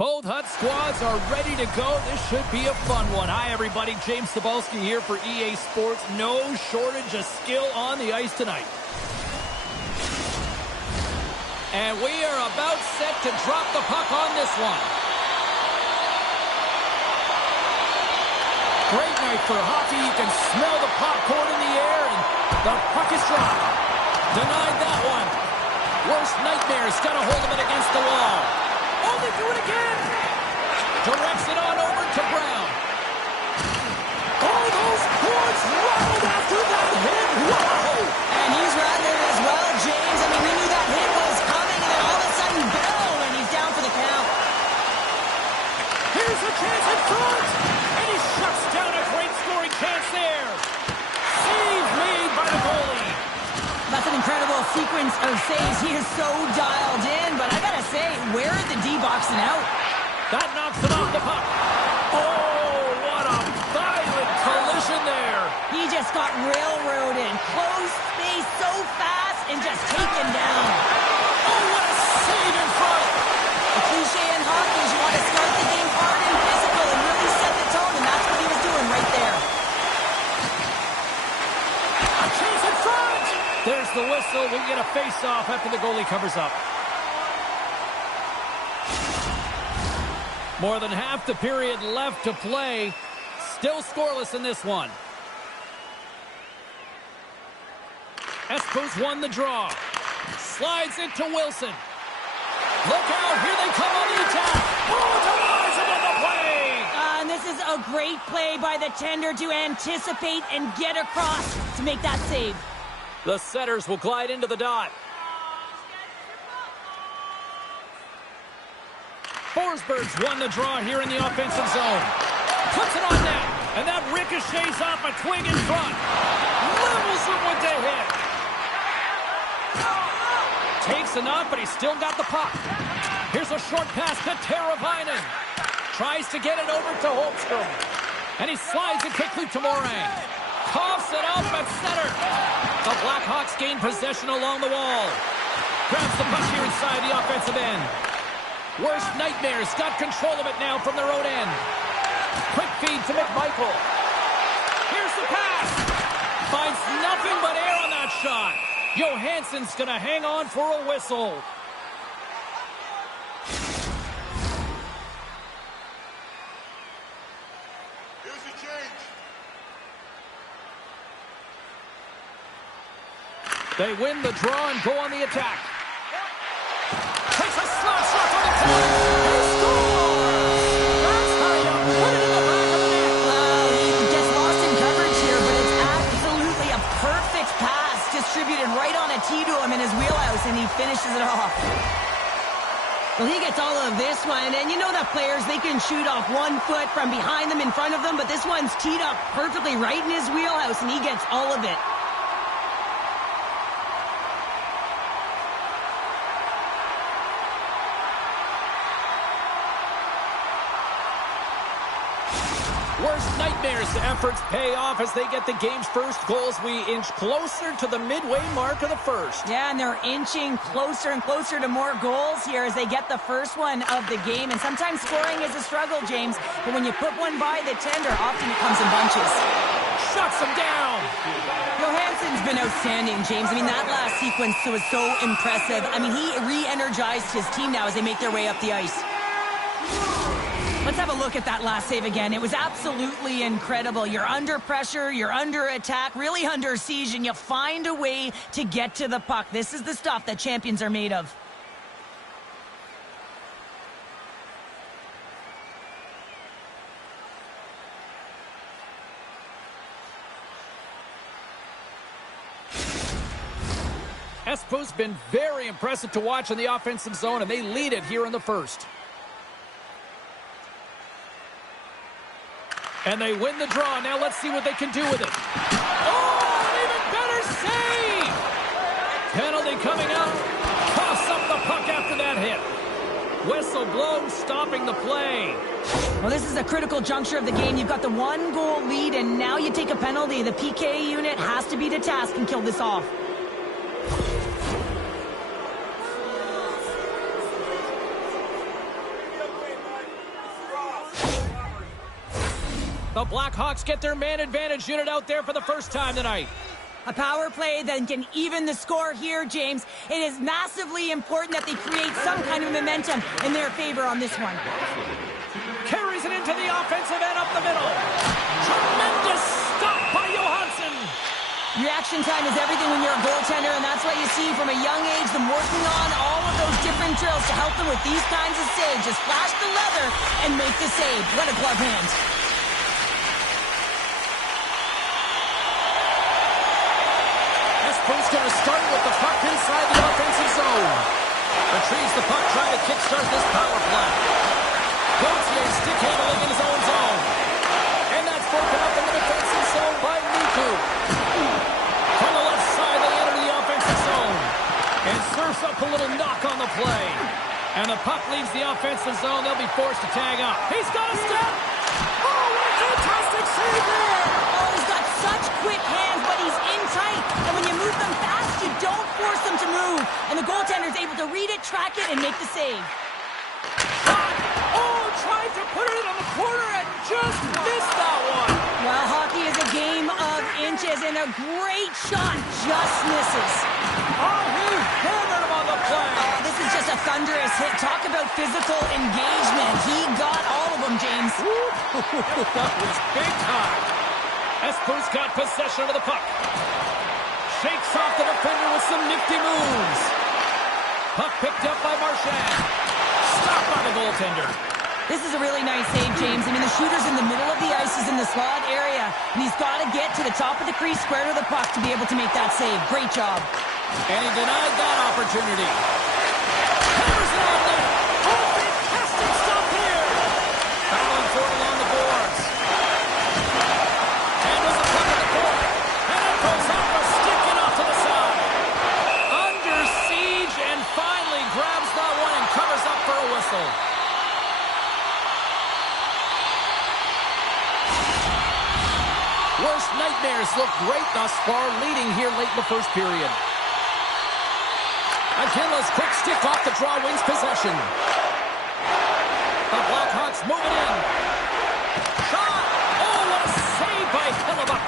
Both Hut squads are ready to go. This should be a fun one. Hi, everybody. James Cebulski here for EA Sports. No shortage of skill on the ice tonight. And we are about set to drop the puck on this one. Great night for hockey. You can smell the popcorn in the air, and the puck is dropped. Denied that one. Worst nightmares. Got a hold of it against the wall. Oh, they do it again. Directs it on over to Brown. Oh, those boards rattled after that hit. Whoa! And he's rattled as well, James. I mean, we knew that hit was coming, and then all of a sudden, boom, and he's down for the count. Here's a chance in front. And he shuts down a great scoring chance there. Save made by the goalie. That's an incredible sequence of saves. He is so dialed in, but I gotta say, where are the D boxing out? That knocks him off the puck. Oh, what a violent collision there. He just got railroaded. Closed space so fast and just taken down. Oh, what a save in front. The cliche in hockey is you want to start the game hard and physical and really set the tone, and that's what he was doing right there. A chance in front. There's the whistle. We'll get a face-off after the goalie covers up. More than half the period left to play. Still scoreless in this one. Espoo's won the draw. Slides it to Wilson. Look out. Here they come on the attack. Oh, denies him on the play. And this is a great play by the tender to anticipate and get across to make that save. The setters will glide into the dot. Forsberg's won the draw here in the offensive zone. Puts it on net, and that ricochets off a twig in front. Levels him with the hit. Takes enough, but he's still got the puck. Here's a short pass to Teravainen. Tries to get it over to Holmstrom. And he slides it quickly to Morang. Coughs it up at center. The Blackhawks gain possession along the wall. Grabs the puck here inside the offensive end. Worst nightmares got control of it now from their own end. Quick feed to McMichael. Here's the pass. Finds nothing but air on that shot. Johansson's going to hang on for a whistle. Here's the change. They win the draw and go on the attack. Takes a slap shot from the top. He scores! That's how you put it in the back of the net. He gets lost in coverage here, but it's absolutely a perfect pass distributed right on a tee to him in his wheelhouse, and he finishes it off. Well, he gets all of this one, and you know that players, they can shoot off 1 foot from behind them, in front of them, but this one's teed up perfectly right in his wheelhouse, and he gets all of it. Worst nightmares. The efforts pay off as they get the game's first goals. We inch closer to the midway mark of the first. Yeah, and they're inching closer and closer to more goals here as they get the first one of the game. And sometimes scoring is a struggle, James. But when you put one by the tender, often it comes in bunches. Shuts him down. Johansson's been outstanding, James. I mean, that last sequence was so impressive. I mean, he re-energized his team now as they make their way up the ice. Let's have a look at that last save again. It was absolutely incredible. You're under pressure, you're under attack, really under siege, and you find a way to get to the puck. This is the stuff that champions are made of. Espoo's been very impressive to watch in the offensive zone, and they lead it here in the first. And they win the draw. Now let's see what they can do with it. Oh, an even better save! Penalty coming up. Toss up the puck after that hit. Whistle blows, stopping the play. Well, this is a critical juncture of the game. You've got the 1-goal lead, and now you take a penalty. The PK unit has to be to task and kill this off. The Blackhawks get their man advantage unit out there for the first time tonight. A power play that can even the score here, James. It is massively important that they create some kind of momentum in their favor on this one. Carries it into the offensive end up the middle. Tremendous stop by Johansson. Reaction time is everything when you're a goaltender, and that's why you see from a young age them working on all of those different drills to help them with these kinds of saves. Just flash the leather and make the save. What a glove hand. Espoo's going to start with the puck inside the offensive zone. Retrieves the puck, trying to kickstart this power play. Gauthier stick handling in his own zone. And that's broken up in the defensive zone by Miku. From the left side, they enter the offensive zone. And surfs up a little knock on the play. And the puck leaves the offensive zone. They'll be forced to tag up. He's got a step. Oh, what a fantastic save there. Oh, he's got such quick hands, but he's in tight. And when you move them fast, you don't force them to move. And the goaltender's able to read it, track it, and make the save. Oh, tried to put it on the corner and just missed that one. Well, hockey is a game of inches, and a great shot just misses. Oh, he hammered him on the play. Oh, this is just a thunderous hit. Talk about physical engagement. He got all of them, James. That was big time. Espoo's got possession of the puck. Shakes off the defender with some nifty moves. Puck picked up by Marchand. Stopped by the goaltender. This is a really nice save, James. I mean, the shooter's in the middle of the ice, is in the slot area, and he's got to get to the top of the crease, square to the puck to be able to make that save. Great job. And he denied that opportunity. Hammers it on there. Oh, fantastic stop here. Battling for it along the boards. Handles the puck at the corner. And it goes off a stick and off to the side. Under siege and finally grabs that one and covers up for a whistle. Worst nightmares look great thus far, leading here late in the first period. McKinley's quick stick off the draw wins possession. The Blackhawks move it in. Shot! Oh, what a save by Hellebuck.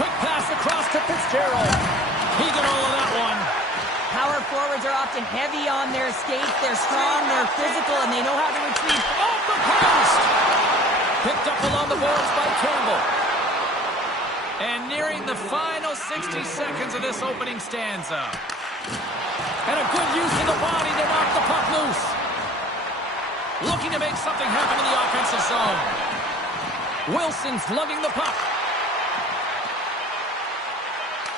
Quick pass across to Fitzgerald. He got all of that one. Power forwards are often heavy on their skates. They're strong, they're physical, and they know how to retrieve Off the post! Picked up along the boards by Campbell. And nearing the final 60 seconds of this opening stanza. And a good use of the body to knock the puck loose. Looking to make something happen in the offensive zone. Wilson's lugging the puck.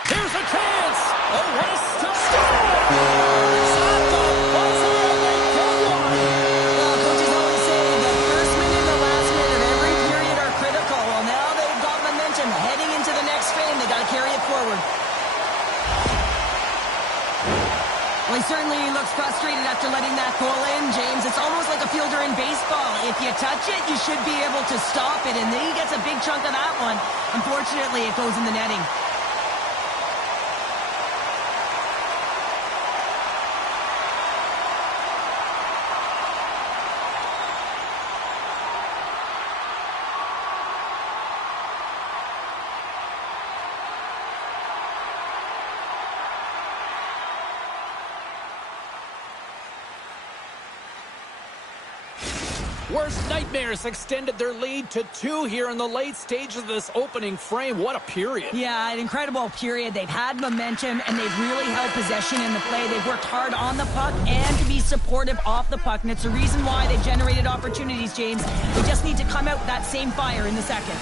Here's a chance. Oh, what a stop. Well, coaches always say the first minute and the last minute of every period are critical. Well, now they've got momentum heading into the next frame. They got to carry it forward. Well, he certainly looks frustrated after letting that goal in, James. It's almost like a fielder in baseball. If you touch it, you should be able to stop it, and then he gets a big chunk of that one. Unfortunately, it goes in the netting. Worst nightmares extended their lead to 2 here in the late stages of this opening frame. What a period. Yeah, an incredible period. They've had momentum, and they've really held possession in the play. They've worked hard on the puck and to be supportive off the puck, and it's the reason why they've generated opportunities, James. They just need to come out with that same fire in the second.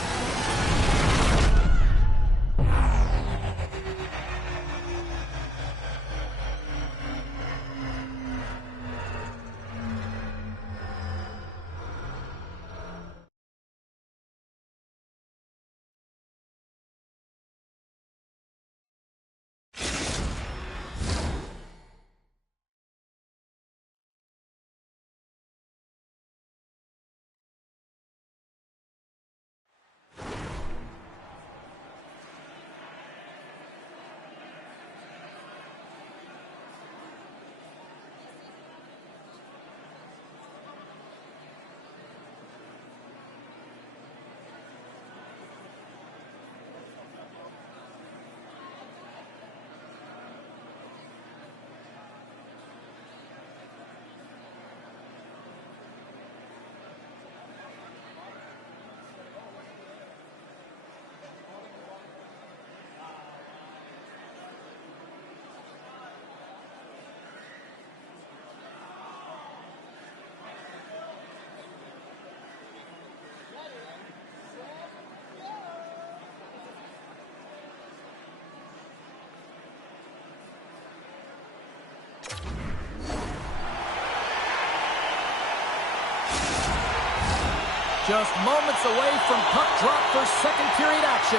Just moments away from puck drop for second period action.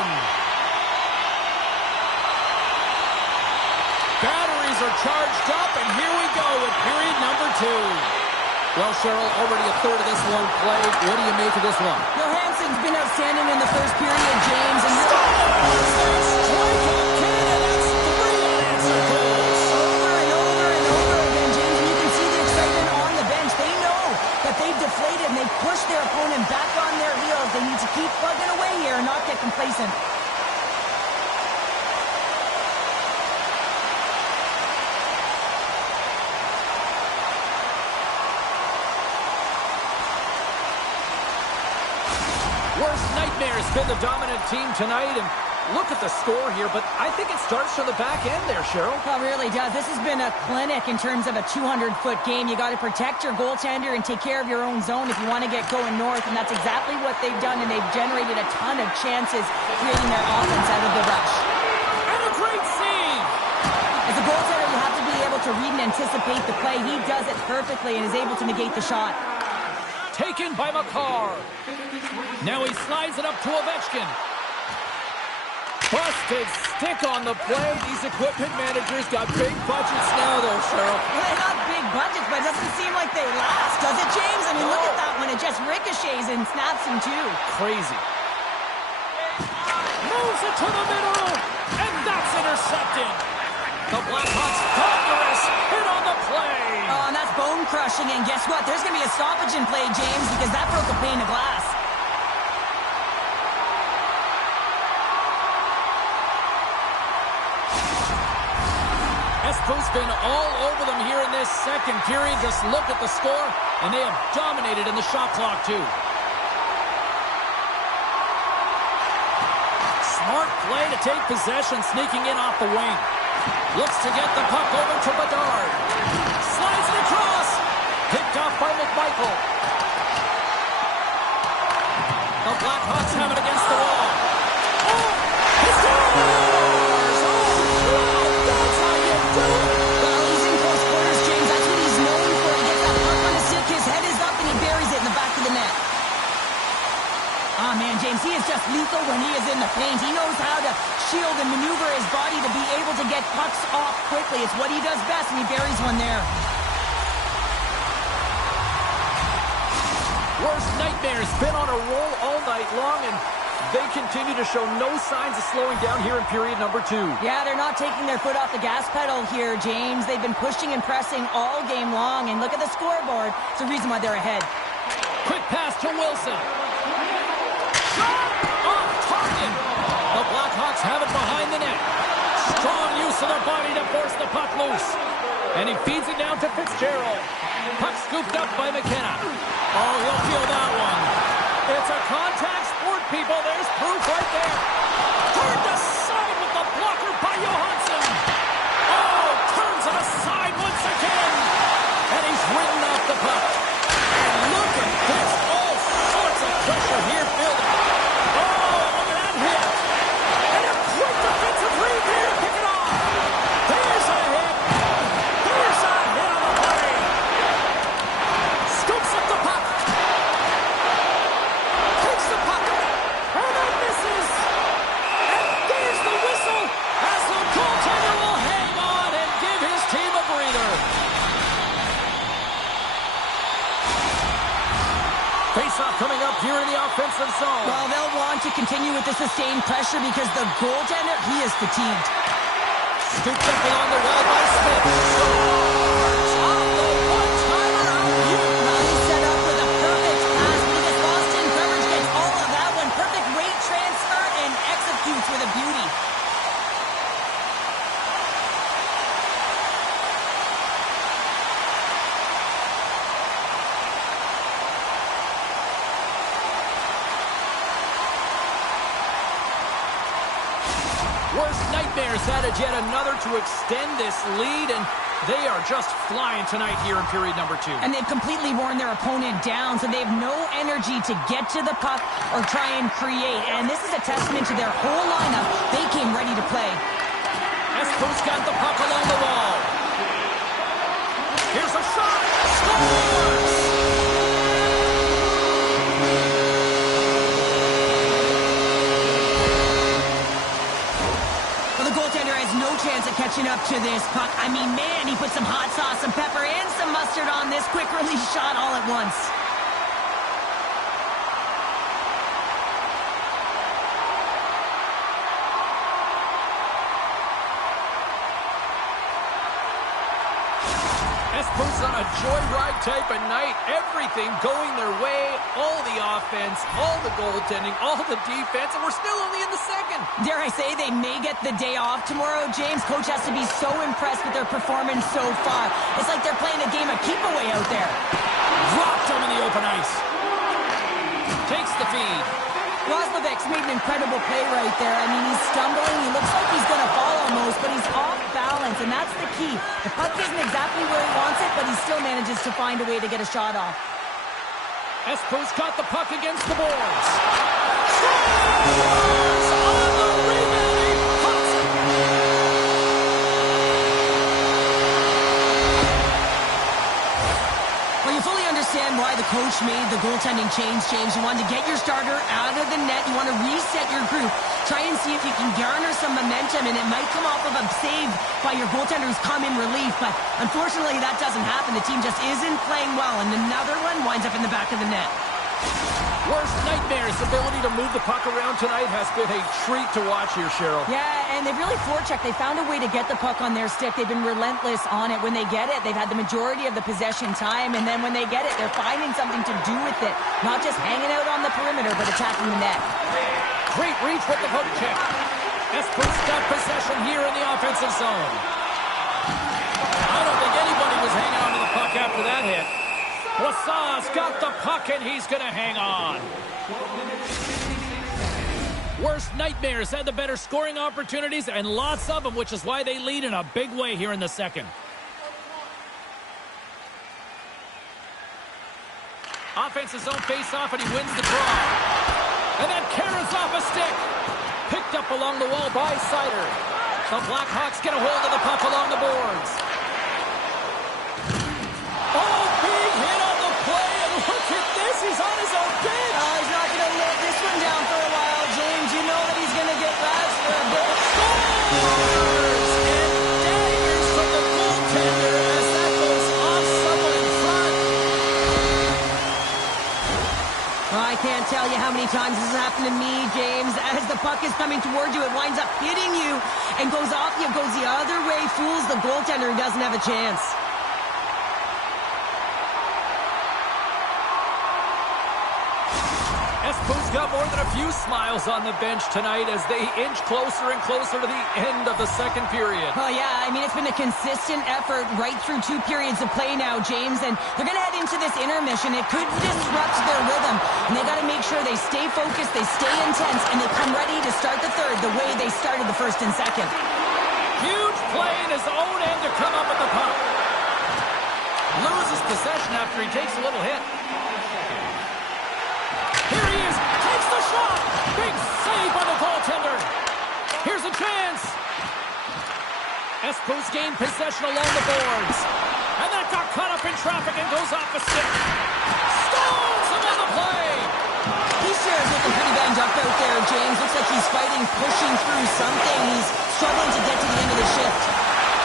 Batteries are charged up, and here we go with period number 2. Well, Cheryl, already a third of this one played. What do you make of this one? Johansson's been outstanding in the first period, James. And over and over and over again, James. And you can see the excitement on the bench. They know that they've deflated and they've pushed their opponent back on their heels. They need to keep plugging away here and not get complacent. Worst nightmare's been the dominant team tonight, and look at the score here, but I think it starts from the back end there, Cheryl. It really does. This has been a clinic in terms of a 200-foot game. You got to protect your goaltender and take care of your own zone if you want to get going north, and that's exactly what they've done, and they've generated a ton of chances creating their offense out of the rush. And a great save! As a goaltender, you have to be able to read and anticipate the play. He does it perfectly and is able to negate the shot. Taken by McCarr. Now he slides it up to Ovechkin. Busted stick on the play. These equipment managers got big budgets now, though, Cheryl. Well, they got big budgets, but it doesn't seem like they last, does it, James? I mean, look at that one. It just ricochets and snaps him, too. Crazy. Moves it to the middle, and that's intercepted. The Blackhawks thunderous hit on the play. Oh, and that's bone-crushing, and guess what? There's going to be a stoppage in play, James, because that broke a pane of glass. Espoo's been all over them here in this second period. Just look at the score, and they have dominated in the shot clock, too. Smart play to take possession, sneaking in off the wing. Looks to get the puck over to Bedard. Slides it across. Picked off by McMichael. The Blackhawks have it against the wall. Oh! He scores! Oh, wow! That's how you do it! Well, he's in close quarters, James. That's what he's known for. He gets that puck on the stick, his head is up, and he buries it in the back of the net. Ah, man, James, he is just lethal when he is in the paint. He knows how to shield and maneuver his body to be able to get pucks off quickly. It's what he does best, and he buries one there. Worst nightmare's been on a roll all night long, and they continue to show no signs of slowing down here in period number 2. Yeah, they're not taking their foot off the gas pedal here, James. They've been pushing and pressing all game long, and look at the scoreboard. It's the reason why they're ahead. Quick pass to Wilson. Shot off target. The Blackhawks have it behind the net. Strong use of the body to force the puck loose. And he feeds it down to Fitzgerald. Puck scooped up by McKenna. Oh, he'll feel that one. It's a contact sport, people. There's proof right there. Turned aside with the blocker by Johansson. Oh, turns it aside once again. And he's ridden off the puck. And look at this. All sorts of pressure here building. Oh, look at that hit. And a quick defensive read here to pick it off. There's a hit. There's a hit on the play. Scoops up the puck. Takes the puck. And then misses. And there's the whistle as the goaltender will hang on and give his team a breather. Face-off coming up here in the offensive zone. Well, they'll want to continue with the sustained pressure because the goaltender, he is fatigued. Scooped up along the wall by Smith. Scores on the one-timer out here. Well, he's set up with a perfect pass because Boston coverage gets all of that one. Perfect weight transfer and executes with a beauty. Worst nightmares added yet another to extend this lead, and they are just flying tonight here in period number 2. And they've completely worn their opponent down, so they have no energy to get to the puck or try and create. And this is a testament to their whole lineup. They came ready to play. Espoo's got the puck along the wall. Here's a shot. Scores! catching up to this puck. I mean, man, he put some hot sauce, some pepper, and some mustard on this quick release shot all at once. Espoo's on a joyride type of night. Everything going their way. All the offense, all the goaltending, all the defense, and we're still only in the second. Dare I say they may get the day off tomorrow, James. Coach has to be so impressed with their performance so far. It's like they're playing a game of keep away out there. Dropped him in the open ice. Takes the feed. Roslovic's made an incredible play right there. I mean, he's stumbling. He looks like he's going to fall almost, but he's off balance, and that's the key. The puck isn't exactly where he wants it, but he still manages to find a way to get a shot off. Espoo's got the puck against the boards. Scores on the rebounding Hudson. Well, you fully understand why the coach made the goaltending change, James. You want to get your starter out of the net. You want to reset your group. Try and see if you can garner some momentum, and it might come off of a save by your goaltender who's come in relief. But unfortunately, that doesn't happen. The team just isn't playing well, and another one winds up in the back of the net. Worst nightmare's ability to move the puck around tonight has been a treat to watch here, Cheryl. Yeah, and they've really forechecked. They found a way to get the puck on their stick. They've been relentless on it. When they get it, they've had the majority of the possession time, and then when they get it, they're finding something to do with it. Not just hanging out on the perimeter, but attacking the net. Great reach with the poke check. Espoo's got possession here in the offensive zone. I don't think anybody was hanging on to the puck after that hit. Wassa's got the puck, and he's going to hang on. Worst nightmares had the better scoring opportunities, and lots of them, which is why they lead in a big way here in the second. Offensive zone face-off, and he wins the draw. And then carries off a stick. Picked up along the wall by Sider. The Blackhawks get a hold of the puck along the boards. Oh, big hit on the play, and look at this. He's on his own bench. He's not going to let this one down for a while, James. You know that he's going to get razzed for a bit. Scores! And daggers from the goaltender as that goes off someone in front. I can't tell you how many times this has happened to me, James. As the puck is coming towards you, it winds up hitting you and goes off you, goes the other way, fools the goaltender who doesn't have a chance. Espoo's got more than a few smiles on the bench tonight as they inch closer and closer to the end of the second period. Oh, yeah, I mean, it's been a consistent effort right through 2 periods of play now, James, and they're going to head into this intermission. It could disrupt their rhythm, and they got to make sure they stay focused, they stay intense, and they come ready to start the third the way they started the first and second. Huge play in his own end to come up with the puck. Loses possession after he takes a little hit. Here he is, takes the shot. Big save by the goaltender. Here's a chance. Espoo's gained possession along the boards. And that got caught up in traffic and goes off a stick. Stones him on the play. He shares looking pretty banged up out there, James. Looks like he's fighting, pushing through something. He's struggling to get to the end of the shift.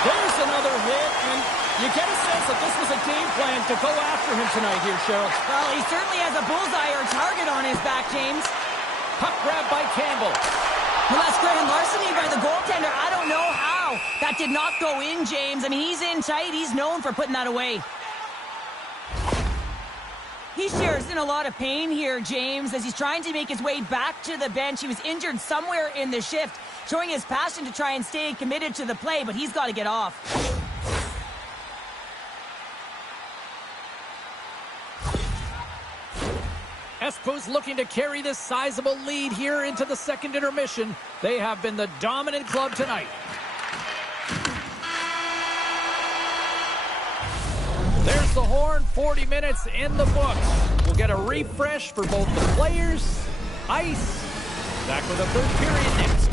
There's another hit, and you get a sense that this was a game plan to go after him tonight here, Cheryl. Well, he certainly has a bullseye or target on his back, James. Puck grab by Campbell. Well, that's grand larceny by the goaltender. I don't know how. That did not go in, James. I mean, he's in tight. He's known for putting that away. He shares in a lot of pain here, James, as he's trying to make his way back to the bench. He was injured somewhere in the shift, showing his passion to try and stay committed to the play, but he's got to get off. Espoo's looking to carry this sizable lead here into the second intermission. They have been the dominant club tonight. There's the horn, 40 minutes in the books. We'll get a refresh for both the players, ice. Back with the third period next.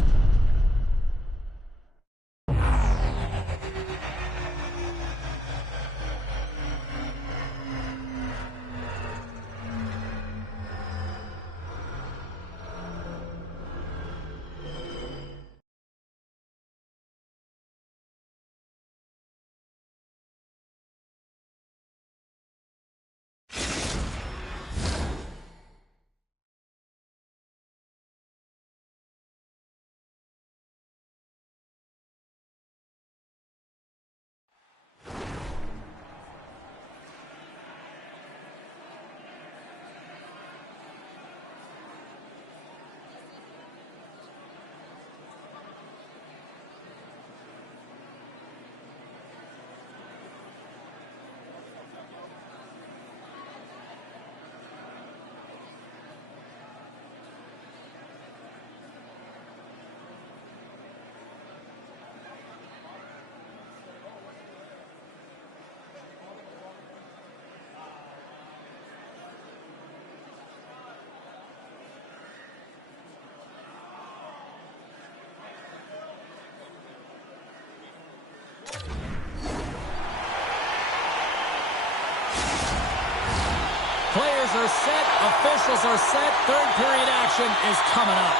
are set. Officials are set. Third period action is coming up.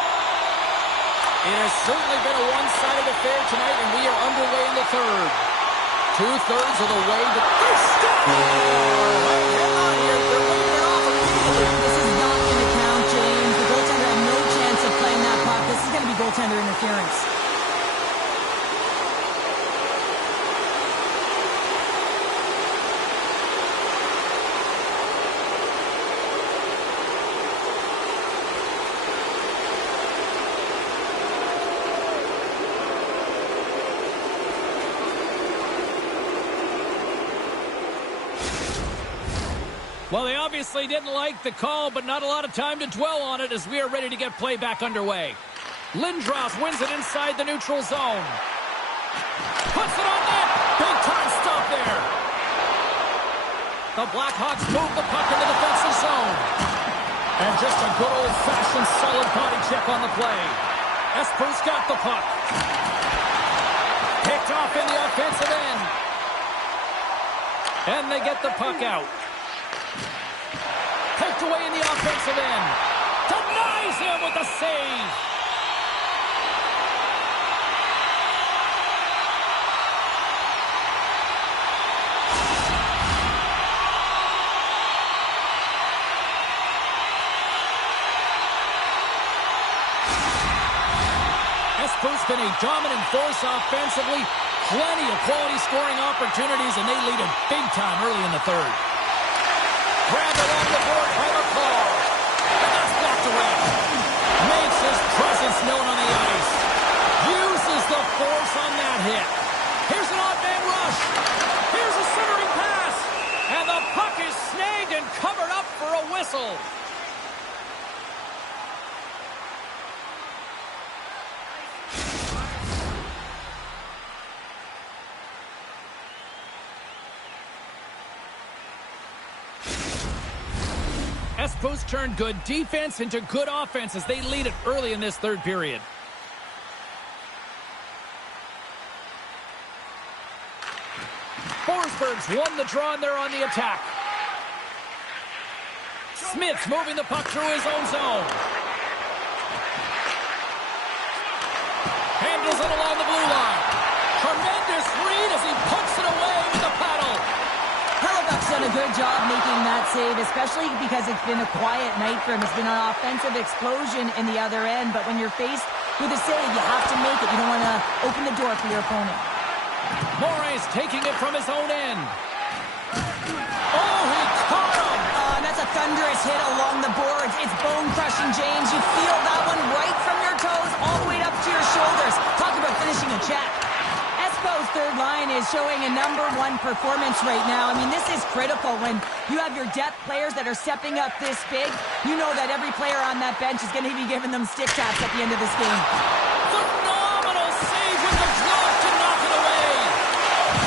It has certainly been a one-sided affair tonight, and we are underway in the third. Two-thirds of the way to... This is not going to count, James. The goaltender had no chance of playing that puck. This is going to be goaltender interference. Well, they obviously didn't like the call, but not a lot of time to dwell on it as we are ready to get play back underway. Lindros wins it inside the neutral zone. Puts it on net. Big time stop there. The Blackhawks move the puck into the defensive zone. And just a good old-fashioned solid body check on the play. Espoo's got the puck. Picked off in the offensive end. And they get the puck out. Poked away in the offensive end. Denies him with the save. Espoo's been a dominant force offensively. Plenty of quality scoring opportunities, and they lead it big time early in the third. Grabbed along the board by McCall. And that's blocked away. Makes his presence known on the ice. Uses the force on that hit. Here's an odd man rush. Here's a centering pass. And the puck is snagged and covered up for a whistle. Espoo's turned good defense into good offense as they lead it early in this third period. Forsberg's won the draw and they're on the attack. Smith's moving the puck through his own zone. Handles it along the blue line. Tremendous read as he puts it away with the paddle. Hellebuck's done a good job making that save, especially because it's been a quiet night for him. It's been an offensive explosion in the other end, but when you're faced with a save, you have to make it. You don't want to open the door for your opponent. Morris taking it from his own end. Oh, he caught him! That's a thunderous hit along the boards. It's bone-crushing, James. You feel that one right from your toes all the way up to your shoulders. Talk about finishing a check. Espoo's third line is showing a #1 performance right now. I mean, this is critical when you have your depth players that are stepping up this big. You know that every player on that bench is going to be giving them stick taps at the end of this game. Phenomenal save with the glove to knock it away.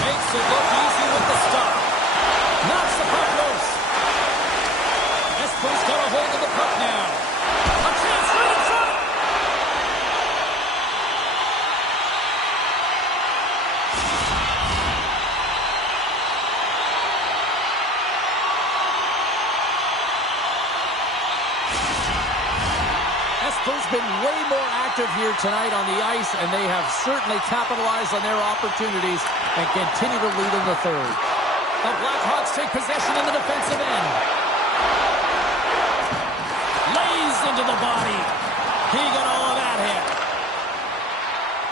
Makes it look easy with the stop. Knocks the puck loose. Espoo's got a hold of the puck now. A chance right in front. Espoo's been way more active here tonight on the ice, and they have certainly capitalized on their opportunities and continue to lead in the third. The Blackhawks take possession in the defensive end. Lays into the body. He got all of that hit.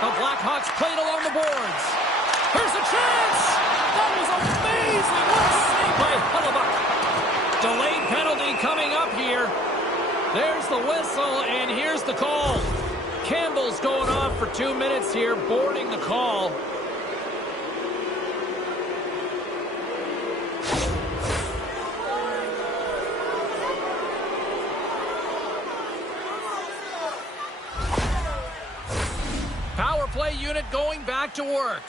The Blackhawks played along the boards. Here's a chance! That was amazing! What a save by Hellebuck. Delayed penalty coming up here. There's the whistle, and here's the call. Campbell's going off for 2 minutes here, boarding the call. Power play unit going back to work.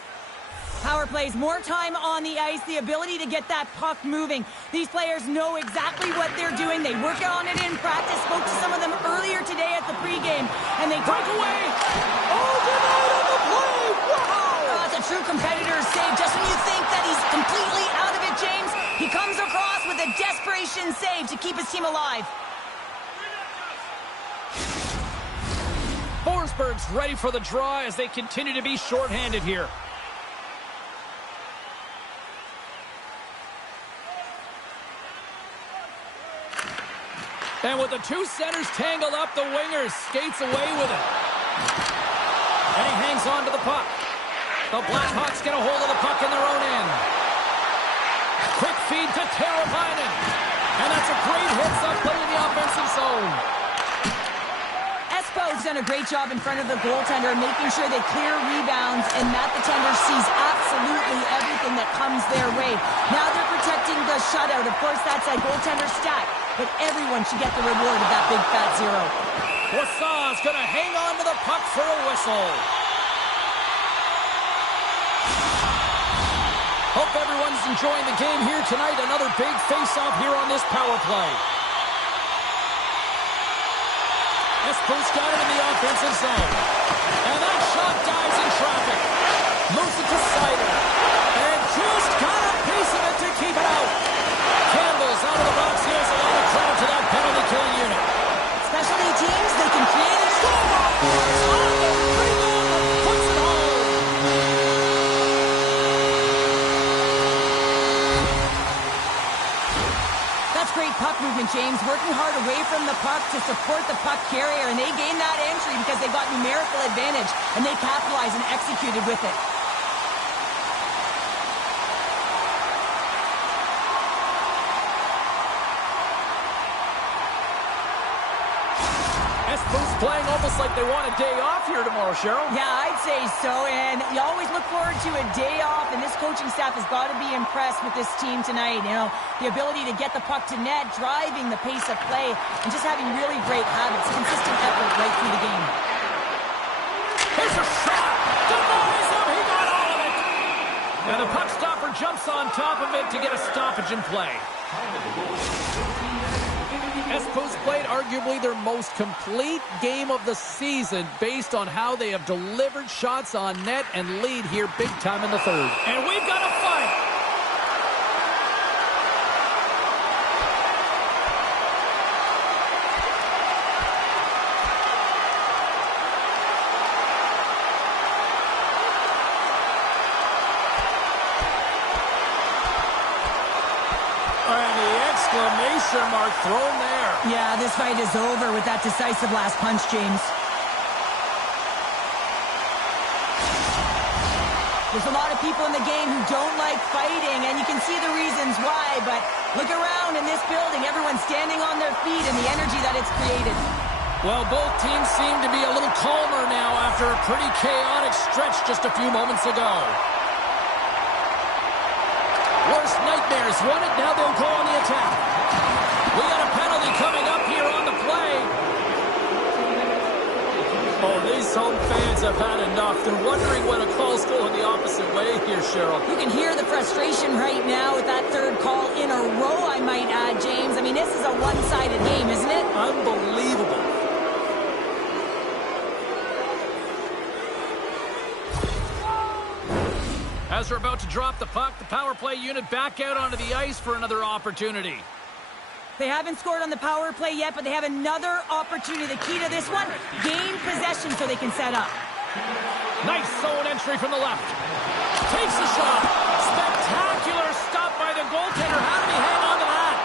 Power plays, more time on the ice, the ability to get that puck moving. These players know exactly what they're doing. They work on it in practice. Spoke to some of them earlier today at the pregame, and they break away. Oh, denied on the play! Wow! It's a true competitor's save. Just when you think that he's completely out of it, James, he comes across with a desperation possession save to keep his team alive. Forsberg's ready for the draw as they continue to be shorthanded here. And with the two centers tangled up, the winger skates away with it. And he hangs on to the puck. The Blackhawks get a hold of the puck in their own end. Quick feed to Teravainen. And that's a great hits-up play in the offensive zone. Espoo's done a great job in front of the goaltender, making sure they clear rebounds, and Matt the Tender sees absolutely everything that comes their way. Now they're protecting the shutout. Of course, that's a goaltender stat, but everyone should get the reward of that big fat zero. Wassaw's going to hang on to the puck for a whistle. Hope everyone's enjoying the game here tonight. Another big face-off here on this power play. Espoo's got it in the offensive zone. And that shot dives in traffic. Moves it to Sider. And just got a piece of it to keep it out. Campbell's out of the box. He has a lot of credit to that penalty killing unit. Specialty teams, they can create a score. Puts it home. That's great puck movement, James. Working hard away from the puck to support the puck carrier, and they gained that entry because they got numerical advantage, and they capitalized and executed with it. Espoo's playing almost like they want a day off here tomorrow, Cheryl. Yeah, I'd say so, and you always look forward to a day off, and this coaching staff has got to be impressed with this team tonight. You know, the ability to get the puck to net, driving the pace of play, and just having really great habits, consistent effort right through the game. Here's a shot! Denies him! He got all of it! And the puck stopper jumps on top of it to get a stoppage in play. Espoo's played arguably their most complete game of the season based on how they have delivered shots on net and lead here big time in the third. And we've got a fight! Exclamation mark thrown there. Yeah, this fight is over with that decisive last punch, James. There's a lot of people in the game who don't like fighting, and you can see the reasons why, but look around in this building. Everyone's standing on their feet and the energy that it's created. Well, both teams seem to be a little calmer now after a pretty chaotic stretch just a few moments ago. Worst nightmares won it, now they'll go on the attack. We got a penalty coming up here on the play. Oh, these home fans have had enough. They're wondering when a call's going the opposite way here, Cheryl. You can hear the frustration right now with that third call in a row, I might add, James. I mean, this is a one-sided game, isn't it? Unbelievable. As they're about to drop the puck, the power play unit back out onto the ice for another opportunity. They haven't scored on the power play yet, but they have another opportunity. The key to this one, gain possession so they can set up. Nice zone entry from the left. Takes the shot. Spectacular stop by the goaltender. How did he hang on to that?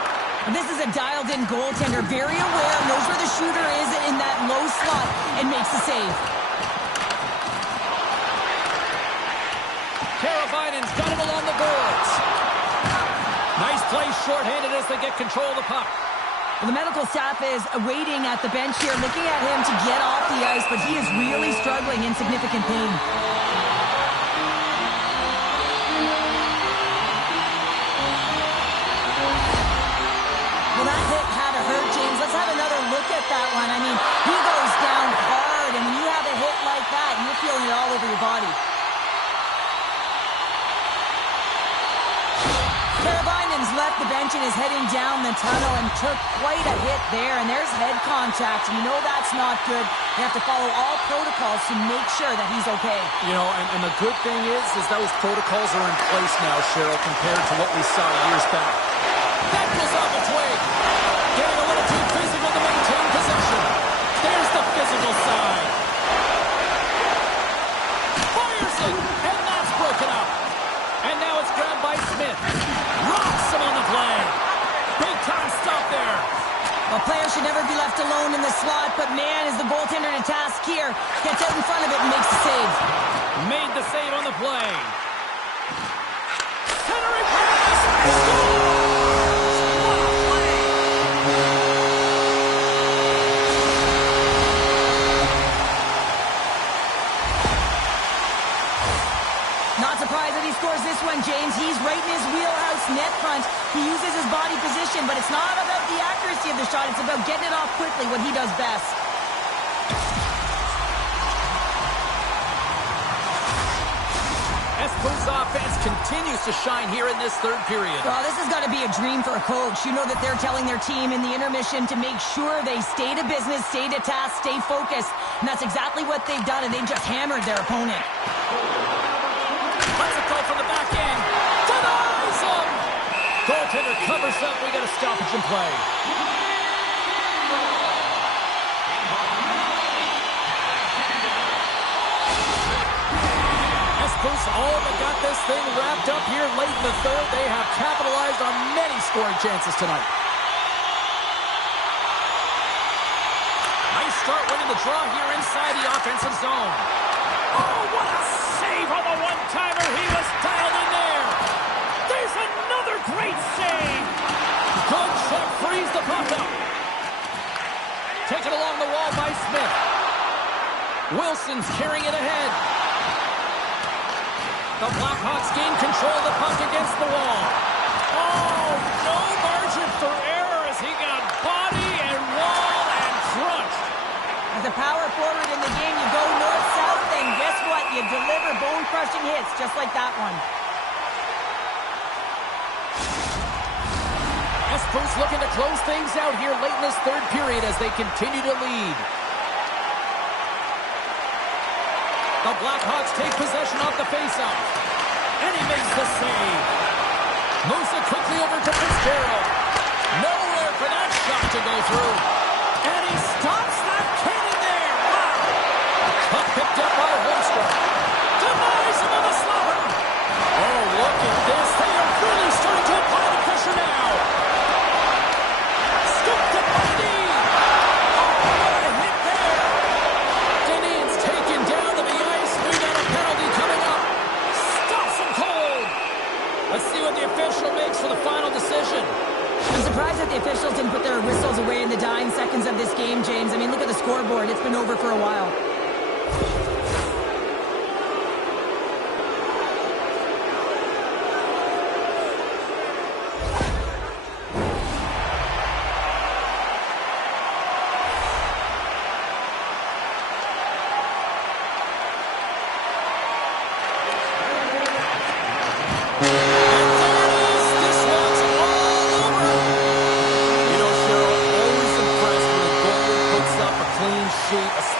And this is a dialed-in goaltender, very aware, knows where the shooter is in that low slot, and makes the save. Teravainen's got it along the boards. Nice play shorthanded as they get control of the puck. Well, the medical staff is waiting at the bench here, looking at him to get off the ice, but he is really struggling in significant pain. Well, that hit had to hurt, James. Let's have another look at that one. I mean, he goes down hard, and when you have a hit like that, you're feeling it all over your body. Teravainen's left the bench and is heading down the tunnel and took quite a hit there, and there's head contact, and you know that's not good. You have to follow all protocols to make sure that he's okay. You know, and the good thing is those protocols are in place now, Cheryl, compared to what we saw years back. That goes off its way. shot, but man, is the goaltender to task here. Gets out in front of it and makes the save. Made the save on the play. Centering pass. Scores! What a play! Not surprised that he scores this one, James. He's right in his wheelhouse, net front. He uses his body position, but it's not about the accuracy of the shot. It's about getting it off quickly, what he does best. Espoo's offense continues to shine here in this third period. Well, this has got to be a dream for a coach. You know that they're telling their team in the intermission to make sure they stay to business, stay to task, stay focused. And that's exactly what they've done, and they've just hammered their opponent. Let's go from the back end. Denies him! Goaltender covers up. We got a stoppage in play. Espoo's all but got this thing wrapped up here late in the third. They have capitalized on many scoring chances tonight. Nice start winning the draw here inside the offensive zone. Oh, what a save on the one-timer. He was dialed in there. There's another great save. Good check, frees the puck up. Taken along the wall by Smith. Wilson's carrying it ahead. The Blackhawks gain control of the puck against the wall. Oh, no margin for error as he got body and wall and crunched. As a power forward in the game, you go north-south, and guess what? You deliver bone-crushing hits just like that one. Espoo's looking to close things out here late in this third period as they continue to lead. The Blackhawks take possession off the faceoff. And he makes the save. Moves it quickly over to Fitzgerald. Nowhere for that shot to go through. And he stops that cannon there. Wow. Puck picked up by Holmstrom. Denies him on the slapper. Oh, look at this. They are really starting to apply the pressure now. Scooped up by D. Oh, what a hit there. Dineen's taken down to the ice. We got a penalty coming up. Stops him cold. Let's see what the official makes for the final decision. I'm surprised that the officials didn't put their whistles away in the dying seconds of this game, James. I mean, look at the scoreboard. It's been over for a while.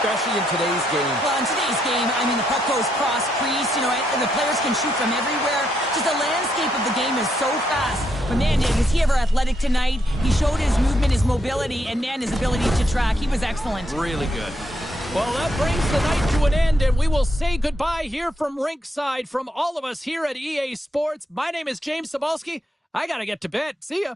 Especially in today's game. Well, in today's game, I mean, the puck goes cross-crease, you know, and the players can shoot from everywhere. Just the landscape of the game is so fast. But, man, was he ever athletic tonight? He showed his movement, his mobility, and, man, his ability to track. He was excellent. Really good. Well, that brings the night to an end, and we will say goodbye here from Rinkside from all of us here at EA Sports. My name is James Cebulski. I got to get to bed. See ya.